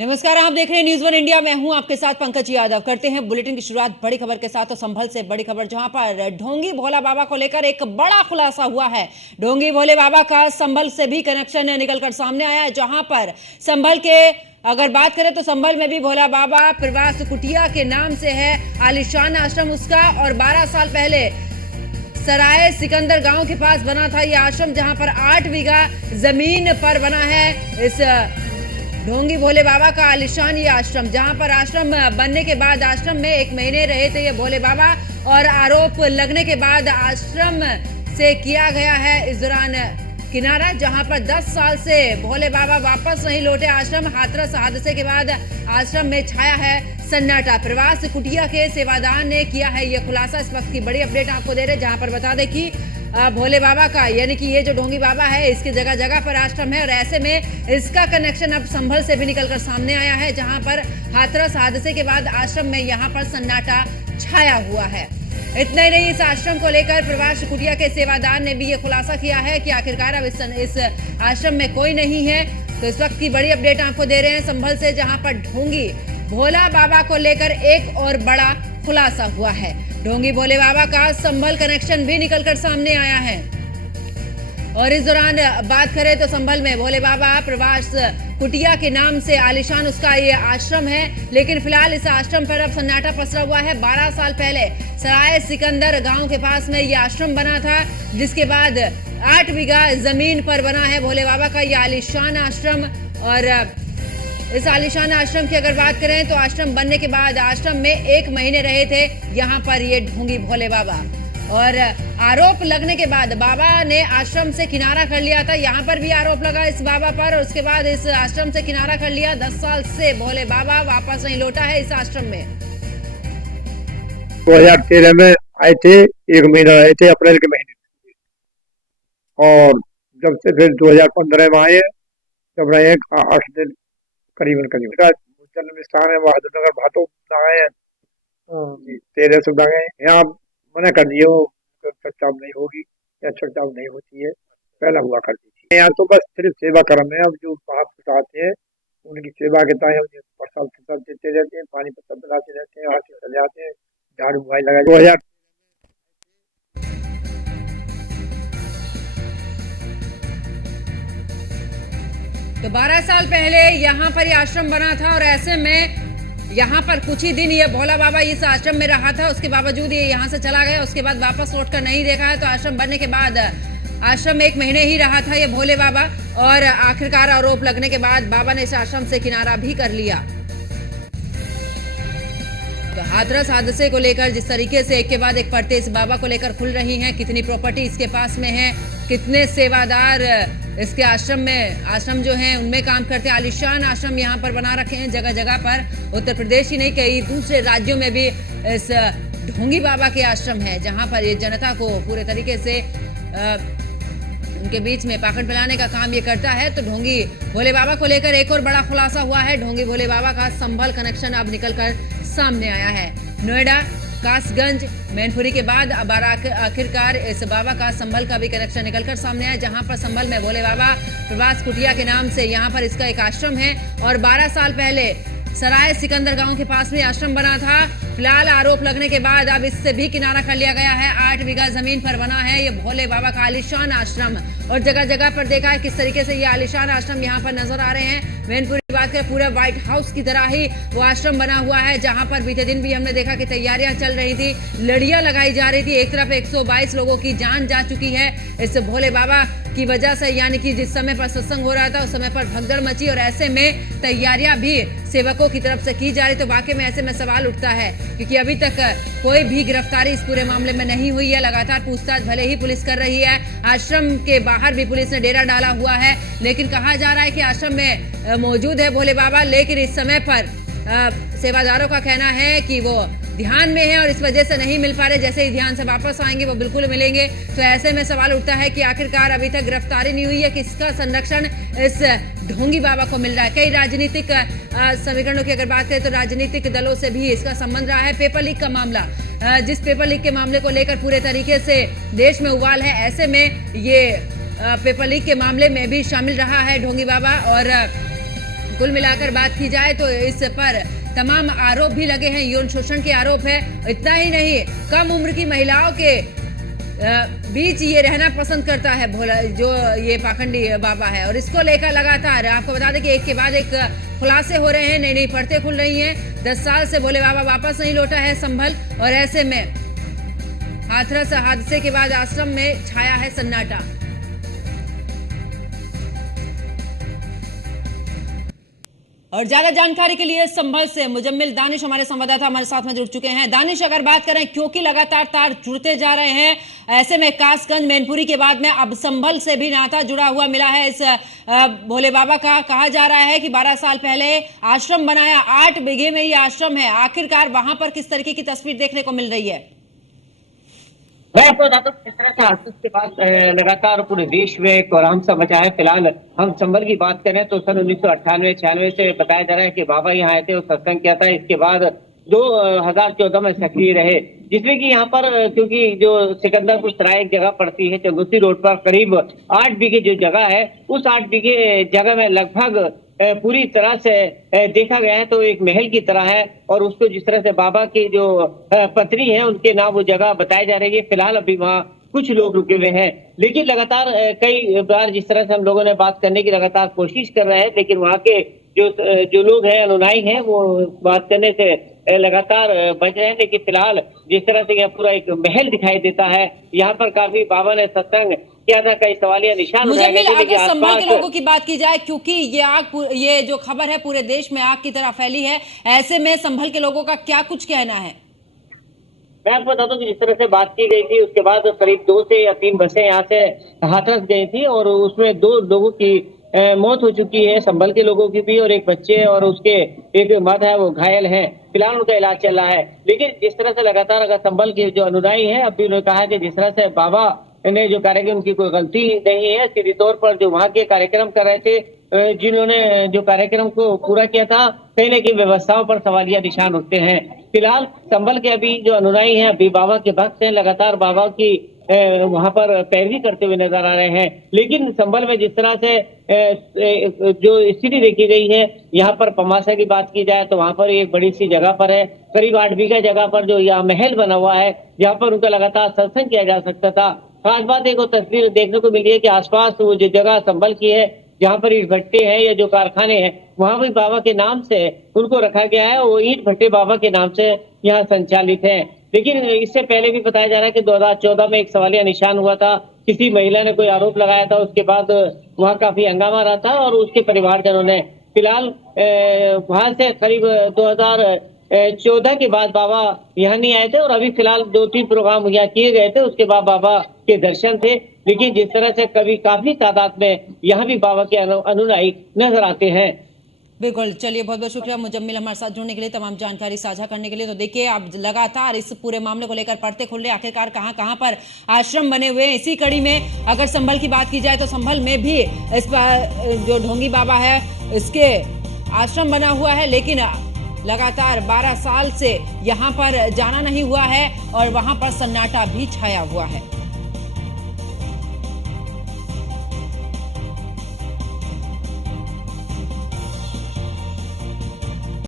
नमस्कार, आप देख रहे हैं न्यूज़ वन इंडिया। मैं हूं आपके साथ पंकज यादव। करते हैं बुलेटिन की शुरुआत बड़ी खबर के साथ। तो संभल से बड़ी खबर, जहां पर ढोंगी भोला बाबा को लेकर एक बड़ा खुलासा हुआ है। ढोंगी भोले बाबा का संभल से भी कनेक्शन निकलकर सामने आया है। जहां पर संभल के अगर बात करें तो संभल में भी भोला बाबा प्रवास कुटिया के नाम से है आलिशान आश्रम उसका, और 12 साल पहले सराय सिकंदर गांव के पास बना था यह आश्रम, जहां पर 8 बीघा जमीन पर बना है इस ढोंगी भोले बाबा का आलिशान ये आश्रम। जहां पर आश्रम बनने के बाद आश्रम में 1 महीने रहे थे ये भोले बाबा, और आरोप लगने के बाद आश्रम से किया गया है इस दौरान किनारा। जहां पर 10 साल से भोले बाबा वापस नहीं लौटे आश्रम। हाथरस हादसे के बाद आश्रम में छाया है सन्नाटा। प्रवास कुटिया के सेवादार ने किया है यह खुलासा। इस वक्त की बड़ी अपडेट आपको दे रहे हैं, जहां पर बता दें कि भोले बाबा का यानी कि ये जो ढोंगी बाबा है इसके जगह जगह पर आश्रम है, और ऐसे में इसका कनेक्शन अब संभल से भी निकलकर सामने आया है। जहां पर हाथरस हादसे के बाद आश्रम में यहां पर सन्नाटा छाया हुआ है। इतना ही नहीं, इस आश्रम को लेकर प्रवास कुटिया के सेवादार ने भी ये खुलासा किया है कि आखिरकार अब इस आश्रम में कोई नहीं है। तो इस वक्त की बड़ी अपडेट आपको दे रहे हैं संभल से, जहां पर ढोंगी भोला बाबा को लेकर एक और बड़ा खुलासा हुआ है। ढोंगी भोले बाबा का संभल कनेक्शन भी निकलकर सामने आया है। और इस दौरान बात करें तो संभल में भोले बाबा प्रवास कुटिया के नाम से आलिशान उसका ये आश्रम है, लेकिन फिलहाल इस आश्रम पर अब सन्नाटा पसरा हुआ है। 12 साल पहले सराय सिकंदर गांव के पास में ये आश्रम बना था, जिसके बाद 8 बीघा जमीन पर बना है भोले बाबा का ये आलिशान आश्रम। और इस आलिशान आश्रम की अगर बात करें तो आश्रम बनने के बाद आश्रम में 1 महीने रहे थे यहाँ पर ये ढोंगी भोले बाबा, और आरोप लगने के बाद बाबा ने आश्रम से किनारा कर लिया था। यहाँ पर भी आरोप लगा इस बाबा पर, और उसके बाद इस आश्रम से किनारा कर लिया। 10 साल से भोले बाबा वापस नहीं लौटा है इस आश्रम में। 2013 में आए थे, 1 महीना रहे थे अप्रैल के महीने, और जब से फिर 2015 में आए, जब रहे 8 दिन करीबन जन्म स्थान है बहादुर नगर भाटो दाए हैं, 13 सौ दाए। यहाँ मना कर दिए, वो चर्चा नहीं होगी या चर्चा नहीं होती है, पहला हुआ करती थी। यहाँ तो बस सिर्फ सेवा कर्म है। अब जो महापुरुष आते हैं उनकी सेवा के ताए प्रसाद देते रहते हैं, पानी पत्ता पिलाते रहते हैं, हाथी चले आते हैं, झाड़ू भाई लगा। 2000 तो 12 साल पहले यहाँ पर ये आश्रम बना था, और ऐसे में यहाँ पर कुछ ही दिन ये भोला बाबा इस आश्रम में रहा था। उसके बावजूद ये यहाँ से चला गया, उसके बाद वापस लौटकर नहीं देखा है। तो आश्रम बनने के बाद आश्रम में 1 महीने ही रहा था ये भोले बाबा, और आखिरकार आरोप लगने के बाद बाबा ने इस आश्रम से किनारा भी कर लिया। तो हाथरस हादसे को लेकर जिस तरीके से एक के बाद एक परतें इस बाबा को लेकर खुल रही हैं, कितनी प्रॉपर्टी इसके पास में है, कितने सेवादार इसके आश्रम जो हैं उनमें काम करते हैं। आलिशान आश्रम यहाँ पर बना रखे हैं जगह जगह पर। उत्तर प्रदेश ही नहीं, कई दूसरे राज्यों में भी इस ढोंगी बाबा के आश्रम है, जहाँ पर ये जनता को पूरे तरीके से उनके बीच में पाखंड फैलाने का काम ये करता है। तो ढोंगी भोले बाबा को लेकर एक और बड़ा खुलासा हुआ है। ढोंगी भोले बाबा का संभल कनेक्शन अब निकलकर सामने आया है। नोएडा, कासगंज, मैनपुरी के बाद अब आखिरकार इस बाबा का संभल का भी कनेक्शन निकलकर सामने आया, जहां पर संभल में भोले बाबा प्रवास कुटिया के नाम से यहां पर इसका एक आश्रम है, और 12 साल पहले सराय सिकंदर गांव के पास में आश्रम बना था। फिलहाल आरोप लगने के बाद अब इससे भी किनारा कर लिया गया है। 8 बीघा जमीन पर बना है ये भोले बाबा का आलिशान आश्रम, और जगह जगह पर देखा है किस तरीके से ये आलिशान आश्रम यहाँ पर नजर आ रहे हैं। मैनपुरी की बात करें, पूरा व्हाइट हाउस की तरह ही वो आश्रम बना हुआ है, जहां पर बीते दिन भी हमने देखा कि तैयारियां चल रही थी, लड़ियां लगाई जा रही थी। एक तरफ 122 लोगों की जान जा चुकी है इस भोले बाबा की वजह से, यानी कि जिस समय पर सत्संग हो रहा था उस समय पर भगदड़ मची, और ऐसे में तैयारियां भी सेवकों की तरफ से की जा रही। तो वाकई में ऐसे में सवाल उठता है, क्योंकि अभी तक कोई भी गिरफ्तारी इस पूरे मामले में नहीं हुई है। लगातार पूछताछ भले ही पुलिस कर रही है, आश्रम के बाहर भी पुलिस ने डेरा डाला हुआ है, लेकिन कहा जा रहा है कि आश्रम में मौजूद है भोले बाबा, लेकिन इस समय पर सेवादारों का कहना है कि वो ध्यान में है और इस वजह से नहीं मिल पा रहे। जैसे ही ध्यान से वापस आएंगे वो बिल्कुल मिलेंगे। तो ऐसे में सवाल उठता है कि आखिरकार अभी तक गिरफ्तारी नहीं हुई है, किसका संरक्षण इस ढोंगी बाबा को मिल रहा है। कई राजनीतिक समीकरणों की अगर बात करें तो राजनीतिक दलों से भी इसका संबंध रहा है। पेपर लीक का मामला, जिस पेपर लीक के मामले को लेकर पूरे तरीके से देश में उबाल है, ऐसे में ये पेपर लीक के मामले में भी शामिल रहा है ढोंगी बाबा। और कुल मिलाकर बात की जाए तो इस पर तमाम आरोप भी लगे हैं, यौन शोषण के आरोप है। इतना ही नहीं, कम उम्र की महिलाओं के बीच ये रहना पसंद करता है भोला, जो ये पाखंडी बाबा है। और इसको लेकर लगातार आपको बता दें कि एक के बाद एक खुलासे हो रहे हैं, नई नई परतें खुल रही हैं। 10 साल से भोले बाबा वापस नहीं लौटा है संभल, और ऐसे में हाथरस हादसे के बाद आश्रम में छाया है सन्नाटा। और ज्यादा जानकारी के लिए संभल से मुजम्मिल दानिश हमारे संवाददाता हमारे साथ में जुड़ चुके हैं। दानिश, अगर बात करें क्योंकि लगातार तार जुड़ते जा रहे हैं, ऐसे में कासगंज मैनपुरी के बाद में अब संभल से भी नाता जुड़ा हुआ मिला है इस भोले बाबा का। कहा जा रहा है कि 12 साल पहले आश्रम बनाया, 8 बीघे में ये आश्रम है। आखिरकार वहां पर किस तरीके की तस्वीर देखने को मिल रही है? मैं आपको बताता हूँ किस तरह से हादसे के बाद लगातार पूरे देश में कोहराम सा मचा है। फिलहाल हम संभल की बात करें तो सन 1998-96 से बताया जा रहा है कि बाबा यहाँ आए थे और सत्संग किया था। इसके बाद 2014 में सक्रिय रहे, जिसमें कि यहाँ पर क्योंकि जो सिकंदरपुर सराय एक जगह पड़ती है चंदूसी रोड पर, करीब 8 बीघे जो जगह है, उस 8 बीघे जगह में लगभग पूरी तरह से देखा गया है तो एक महल की तरह है। और उसको जिस तरह से बाबा की जो पत्नी है उनके नाम वो जगह बताई जा रही है। फिलहाल अभी वहाँ कुछ लोग रुके हुए हैं, लेकिन लगातार कई बार जिस तरह से हम लोगों ने बात करने की लगातार कोशिश कर रहे हैं, लेकिन वहाँ के जो लोग हैं, अनुयायी हैं, वो बात करने से लगातार बच रहे हैं। लेकिन फिलहाल जिस तरह से यह पूरा एक महल दिखाई देता है, यहाँ पर काफी बाबा ने सत्संग किया था, कई सवालिया निशान उठाए गए थे। लेकिन संभल के लोगों की बात की जाए, क्योंकि ये जो खबर है पूरे देश में आग की तरह फैली है, ऐसे में संभल के लोगों का क्या कुछ कहना है? मैं आपको बता दूं कि जिस तरह से बात की गई थी, उसके बाद करीब 2 से या 3 बसें यहाँ से हाथरस गई थी और उसमें 2 लोगों की मौत हो चुकी है, संभल के लोगों की भी, और एक बच्चे और उसके एक मर्द है वो घायल है। फिलहाल उनका इलाज चल रहा है। लेकिन जिस तरह से लगातार अगर संभल के जो अनुयायी हैं, अभी उन्होंने कहा कि जिस तरह से बाबा ने जो कार्य किया उनकी कोई गलती नहीं है, सीधे तौर पर जो वहाँ के कार्यक्रम कर रहे थे, जिन्होंने जो कार्यक्रम को पूरा किया था, कहीं न कहीं व्यवस्थाओं पर सवालिया निशान उठते हैं। फिलहाल संभल के अभी जो अनुयायी हैं, अभी बाबा के भक्त हैं, लगातार बाबा की वहां पर पैरवी करते हुए नजर आ रहे हैं। लेकिन संभल में जिस तरह से जो स्थिति देखी गई है, यहाँ पर पमासा की बात की जाए तो वहां पर एक बड़ी सी जगह पर है, करीब 8 बीघा जगह पर जो यहाँ महल बना हुआ है, जहाँ पर उनका लगातार सत्संग किया जा सकता था। खास बात एक तस्वीर देखने को मिली है कि आसपास वो जो जगह संभल की है, जहाँ पर ईट भट्टे हैं या जो कारखाने हैं, वहां भी बाबा के नाम से उनको रखा गया है। वो ईट भट्टे बाबा के नाम से यहाँ संचालित हैं। लेकिन इससे पहले भी बताया जा रहा है कि 2014 में एक सवालिया निशान हुआ था, किसी महिला ने कोई आरोप लगाया था, उसके बाद वहाँ काफी हंगामा रहा था और उसके परिवारजनों ने फिलहाल वहां से करीब 2014 के बाद बाबा यहाँ नहीं आए थे और अभी फिलहाल 2-3 प्रोग्राम यहाँ किए गए थे, उसके बाद बाबा के दर्शन थे। लेकिन जिस तरह से कभी काफी तादाद में यहाँ भी बाबा के अनुयायी नजर आते हैं। बिल्कुल, चलिए बहुत बहुत शुक्रिया मुजम्मिल हमारे साथ जुड़ने के लिए, तमाम जानकारी साझा करने के लिए। तो देखिए, अब लगातार इस पूरे मामले को लेकर पर्दे खुल रहे, आखिरकार कहां कहां पर आश्रम बने हुए हैं। इसी कड़ी में अगर संभल की बात की जाए तो संभल में भी इस जो ढोंगी बाबा है इसके आश्रम बना हुआ है, लेकिन लगातार 12 साल से यहाँ पर जाना नहीं हुआ है और वहां पर सन्नाटा भी छाया हुआ है।